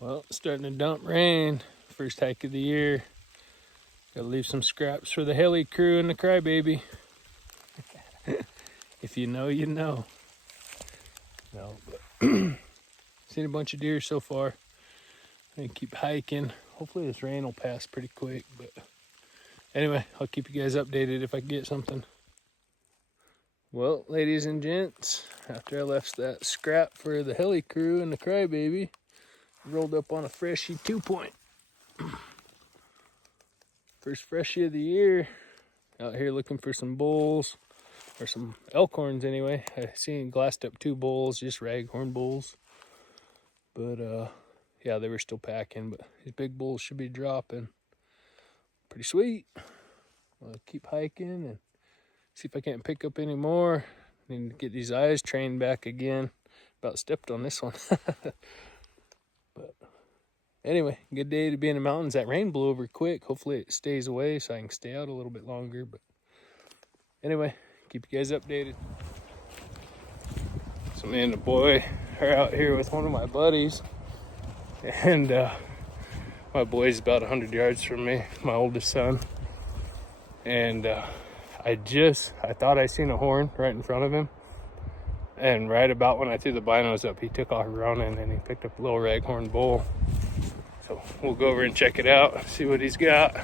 Well, it's starting to dump rain. First hike of the year. Gotta leave some scraps for the heli crew and the crybaby. If you know, you know. No, but seen a bunch of deer so far. I'm gonna keep hiking. Hopefully this rain will pass pretty quick, but anyway, I'll keep you guys updated if I get something. Well, ladies and gents, after I left that scrap for the heli crew and the crybaby, rolled up on a freshie 2-point. First freshie of the year. Out here looking for some bulls, or some elkhorns anyway. I seen glassed up 2 bulls, just raghorn bulls. But yeah, they were still packing, but these big bulls should be dropping. Pretty sweet. I'll keep hiking and see if I can't pick up any more. Need to get these eyes trained back again. About stepped on this one. But anyway, good day to be in the mountains. That rain blew over quick. Hopefully it stays away so I can stay out a little bit longer. But anyway, keep you guys updated. So me and the boy are out here with one of my buddies. And my boy's about 100 yards from me, my oldest son. And I thought I seen a horn right in front of him. And right about when I threw the binos up, he took off running and he picked up a little raghorn bull. So we'll go over and check it out, see what he's got.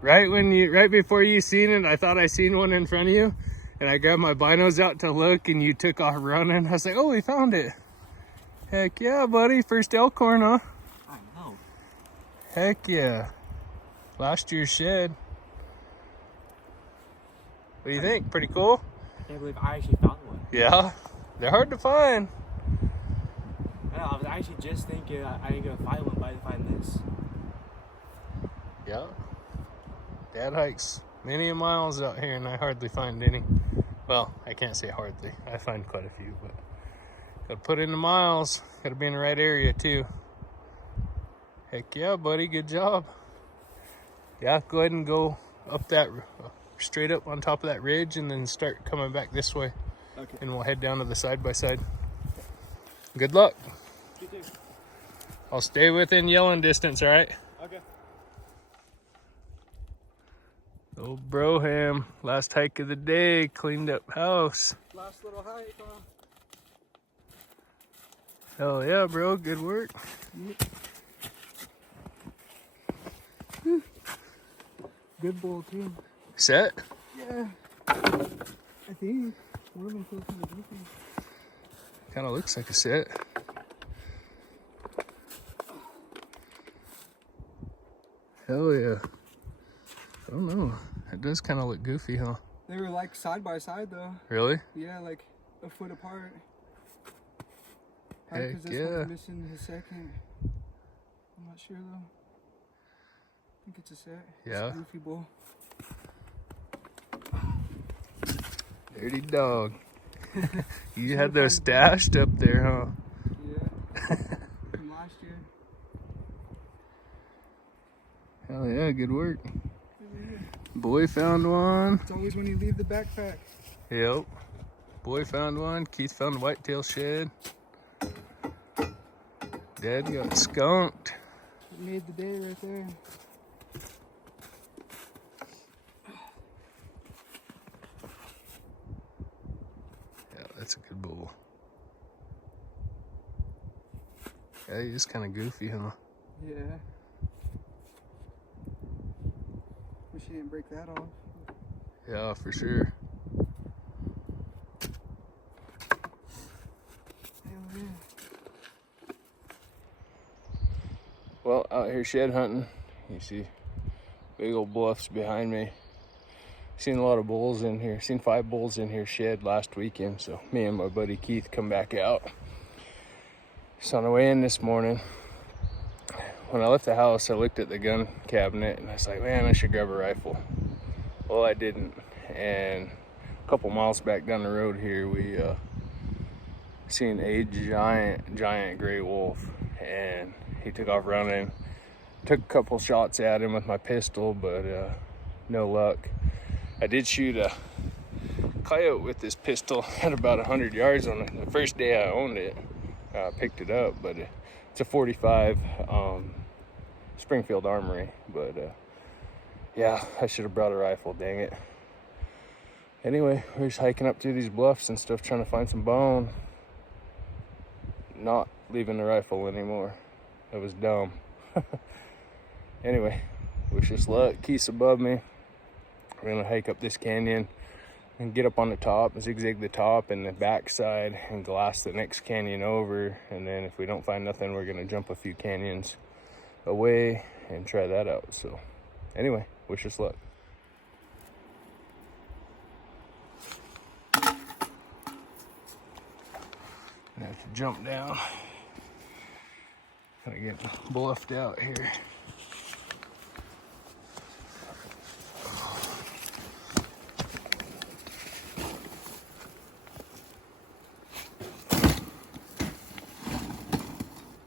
Right before you seen it, I thought I seen one in front of you, and I grabbed my binos out to look, and you took off running. I was like, "Oh, we found it!" Heck yeah, buddy! First elkhorn, huh? I know. Heck yeah! Last year's shed. What do you think? Pretty cool? I can't believe I actually found one. Yeah, they're hard to find. I know, I was actually just thinking I ain't gonna find one, but I find this. Yeah. Dad hikes many miles out here and I hardly find any. Well, I can't say hardly. I find quite a few, but gotta put in the miles. Gotta be in the right area too. Heck yeah, buddy. Good job. Yeah, go ahead and go up that, straight up on top of that ridge and then start coming back this way. Okay. And we'll head down to the side-by-side. Good luck. You too. I'll stay within yelling distance, all right? Okay. Old Broham, last hike of the day, cleaned up house. Last little hike, huh? Hell yeah, bro, good work. Good bull too. Set? Yeah. I think one of them feels kind of goofy. Kind of looks like a set. Hell yeah. I don't know. It does kind of look goofy, huh? They were like side by side though. Really? Yeah, like a foot apart. Heck Because this yeah. one's missing his second. I'm not sure though. I think it's a set. Yeah. It's a goofy bull. Dirty dog. You had those stashed up there, huh? Yeah. From last year. Hell yeah, good work. Boy found one. It's always when you leave the backpack. Yep. Boy found one. Keith found a whitetail shed. Dad got skunked. It made the day right there. Yeah, that's a good bull. Yeah, he's kind of goofy, huh? Yeah. Wish you didn't break that off. Yeah, for sure. Hell yeah. Well, out here shed hunting. You see big old bluffs behind me. Seen a lot of bulls in here. Seen 5 bulls in here shed last weekend. So me and my buddy Keith come back out. So on the way in this morning, when I left the house, I looked at the gun cabinet and I was like, man, I should grab a rifle. Well, I didn't. And couple miles back down the road here, we seen a giant gray wolf, and he took off running. Took a couple shots at him with my pistol, but no luck. I did shoot a coyote with this pistol at about 100 yards on it. The first day I owned it, I picked it up, but it's a 45 Springfield Armory. But yeah, I should have brought a rifle, dang it. Anyway, we're just hiking up through these bluffs and stuff, trying to find some bone. Not leaving the rifle anymore. That was dumb. Anyway, wish us luck. Keith's above me. We're gonna hike up this canyon and get up on the top, zigzag the top and the backside, and glass the next canyon over. And then if we don't find nothing, we're gonna jump a few canyons away and try that out. So anyway, wish us luck. I have to jump down. Kind of get bluffed out here.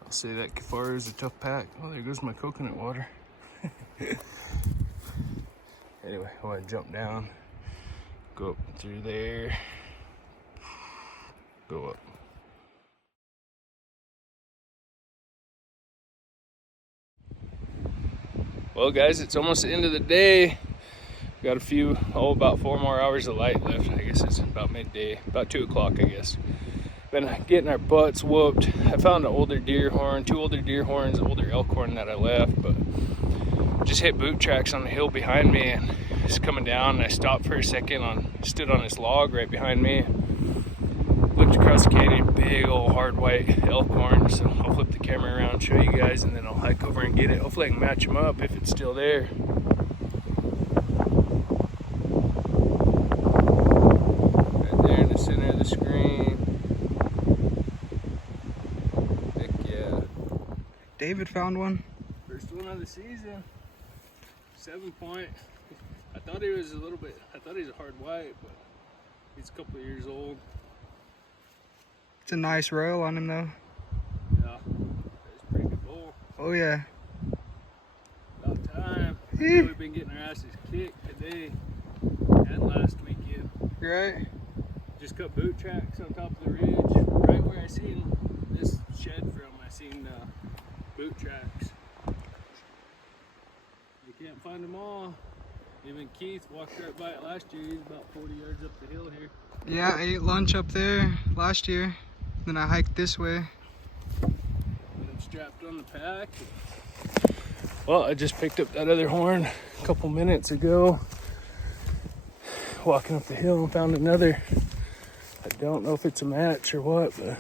I'll say that Kafar is a tough pack. Oh, there goes my coconut water. Anyway, I want to jump down, go up through there, go up. Well guys, it's almost the end of the day. Got about 4 more hours of light left. I guess it's about midday, about 2 o'clock I guess. Been getting our butts whooped. I found an older deer horn, 2 older deer horns, older elk horn that I left, but just hit boot tracks on the hill behind me, and it's coming down, and I stopped for a second, stood on this log right behind me, looked across the canyon, big old hard white elk horn. So I'll flip the camera around and show you guys, and then I'll hike over and get it. Hopefully I can match them up if it's still there. Right there in the center of the screen. Heck yeah. David found one. First one of the season. 7-point. I thought he was a hard white, but he's a couple of years old. It's a nice row on him though. Yeah, that's a pretty good bull. Oh yeah. About time. We've been getting our asses kicked today and last weekend. Right. Just cut boot tracks on top of the ridge. Right where I seen this shed from, I seen boot tracks. You can't find them all. Even Keith walked right by it last year. He's about 40 yards up the hill here. Yeah, I ate lunch up there last year. Then I hiked this way. I'm strapped on the pack. Well, I just picked up that other horn a couple minutes ago. Walking up the hill and found another. I don't know if it's a match or what, but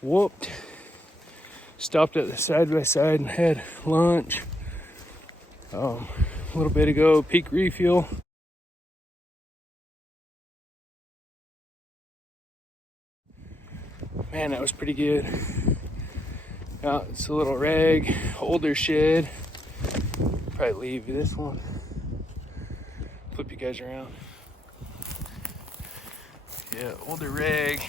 whooped. Stopped at the side-by-side and had lunch. A little bit ago, peak refuel. Man, that was pretty good. It's a little rag, older shed. Probably leave this one. Flip you guys around. Yeah, older rag.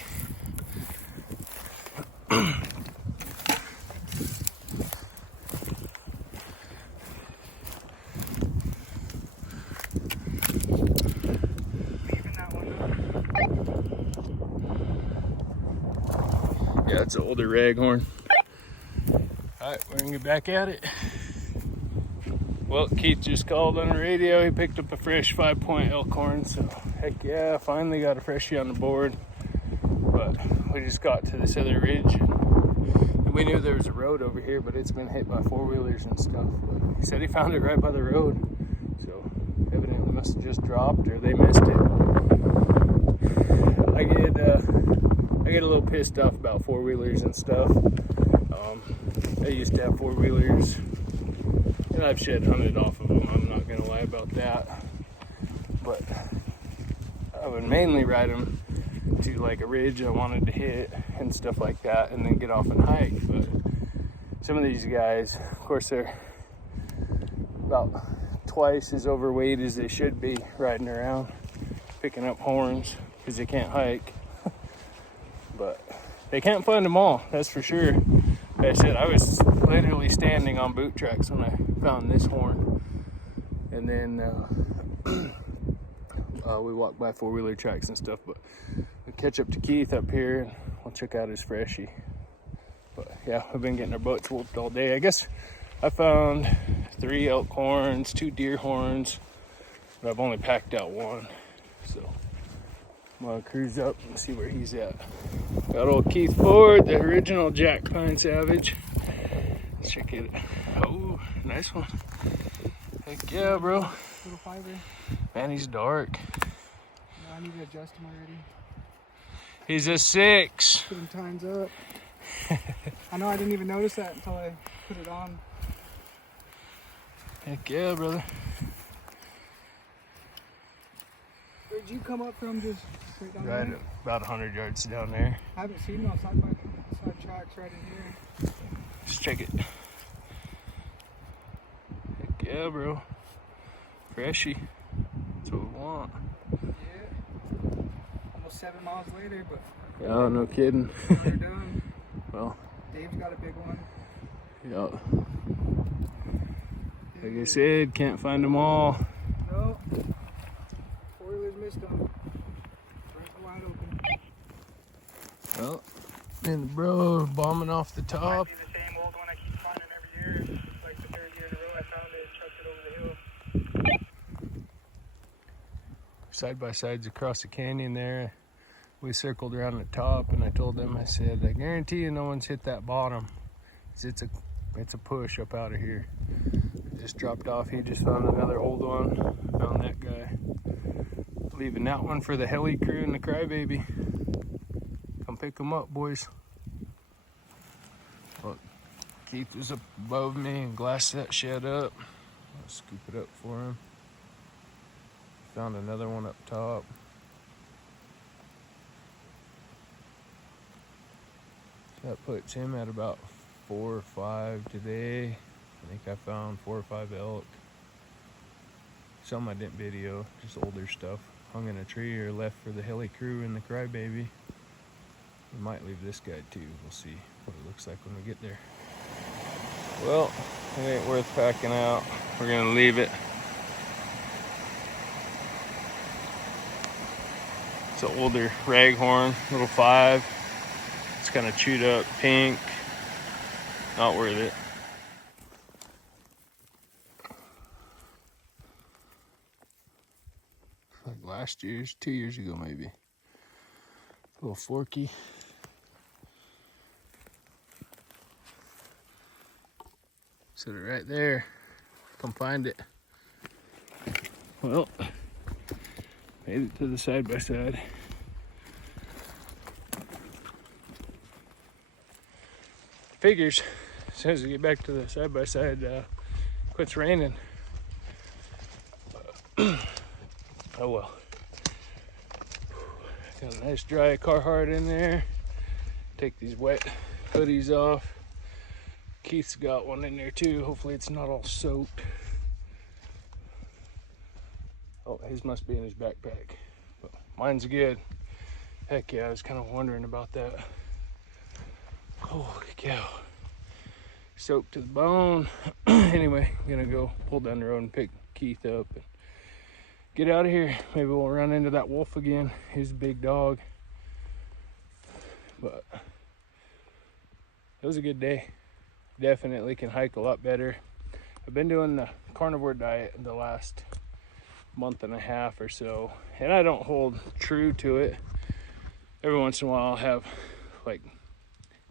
Yeah, it's an older raghorn. Alright, we're gonna get back at it. Well, Keith just called on the radio. He picked up a fresh 5-point elk horn, so heck yeah, finally got a freshie on the board. But we just got to this other ridge, and we knew there was a road over here, but it's been hit by 4-wheelers and stuff. But he said he found it right by the road, so evidently must have just dropped or they missed it. I get a little pissed off about 4-wheelers and stuff. I used to have 4-wheelers, and I've hunted off of them. I'm not gonna lie about that, but I would mainly ride them to like a ridge I wanted to hit and stuff like that, and then get off and hike. But some of these guys, of course, they're about twice as overweight as they should be riding around, picking up horns because they can't hike. But they can't find them all, that's for sure. Like I said, I was literally standing on boot tracks when I found this horn. And then we walked by four-wheeler tracks and stuff, but we catch up to Keith up here and we'll check out his freshie. But yeah, we've been getting our butts whooped all day. I guess I found 3 elk horns, 2 deer horns, but I've only packed out 1. So I'm gonna cruise up and see where he's at. Got old Keith Ford, the original Jack Pine Savage. Let's check it. Oh, nice one. Heck yeah, bro. Little fiber. Man, he's dark. No, I need to adjust him already. He's a 6. Put him tines up. I know I didn't even notice that until I put it on. Heck yeah, brother. Where'd you come up from? Just straight down Right there? about 100 yards down there. I haven't seen no side tracks right in here. Just check it. Heck yeah, bro. Freshie. That's what we want. Yeah. Almost 7 miles later, but Yeah, no kidding. we're done. Well, Dave's got a big one. yeah. Like I said, can't find them all. No. 4-wheelers missed them. Right wide open. Well, and the bro bombing off the top. Might be the same old one I keep finding every year. It's like the 3rd year in a row I found it and chucked it over the hill. Side by sides across the canyon there. We circled around the top and I told them, I said, I guarantee you no one's hit that bottom. It's a push up out of here. It just dropped off. He just found another old one. Found that guy. Leaving that one for the heli crew and the crybaby. Come pick them up, boys. Look, Keith was up above me and glassed that shed up. I'll scoop it up for him. Found another one up top. That puts him at about 4 or 5 today. I think I found 4 or 5 elk. Some I didn't video, just older stuff. Hung in a tree or left for the heli crew and the crybaby. We might leave this guy too. We'll see what it looks like when we get there. Well, it ain't worth packing out. We're gonna leave it. It's an older raghorn, little 5. It's kind of chewed up, pink. Not worth it. Like last year's, 2 years ago maybe. A little forky. Set it right there. Come find it. Well, made it to the side by side. Figures, as soon as we get back to the side by side, quits raining. Oh well. Got a nice dry Carhartt in there. Take these wet hoodies off. Keith's got one in there too. Hopefully it's not all soaked. Oh, his must be in his backpack. But mine's good. Heck yeah, I was kind of wondering about that. Holy cow. Soaked to the bone. Anyway, I'm gonna go pull down the road and pick Keith up and get out of here. Maybe we'll run into that wolf again. He's a big dog. But it was a good day. Definitely can hike a lot better. I've been doing the carnivore diet the last month and a half or so, and I don't hold true to it. Every once in a while I'll have like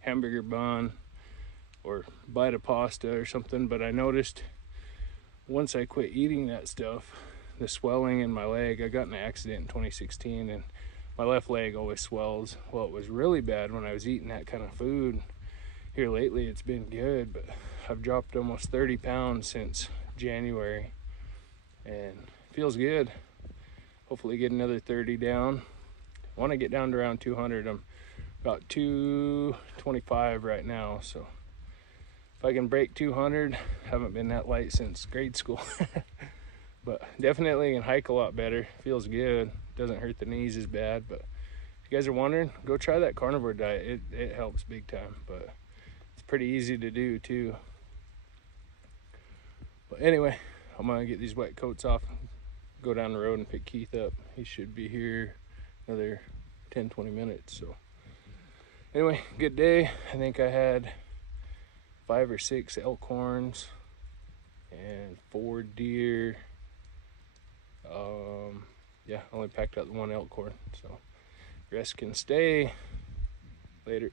hamburger bun or bite of pasta or something, but I noticed once I quit eating that stuff, the swelling in my leg. I got in an accident in 2016 and my left leg always swells. Well, it was really bad when I was eating that kind of food. Here lately it's been good, but I've dropped almost 30 pounds since January and feels good. Hopefully get another 30 down. I want to get down to around 200. I'm about 225 right now, so if I can break 200, haven't been that light since grade school. But definitely can hike a lot better. Feels good. Doesn't hurt the knees as bad. But if you guys are wondering, go try that carnivore diet. It helps big time. But it's pretty easy to do too. But anyway, I'm gonna get these wet coats off, go down the road and pick Keith up. He should be here another 10-20 minutes. So anyway, good day. I think I had 5 or 6 elk horns and 4 deer. Yeah, I only packed out the 1 elk horn, so rest can stay. Later.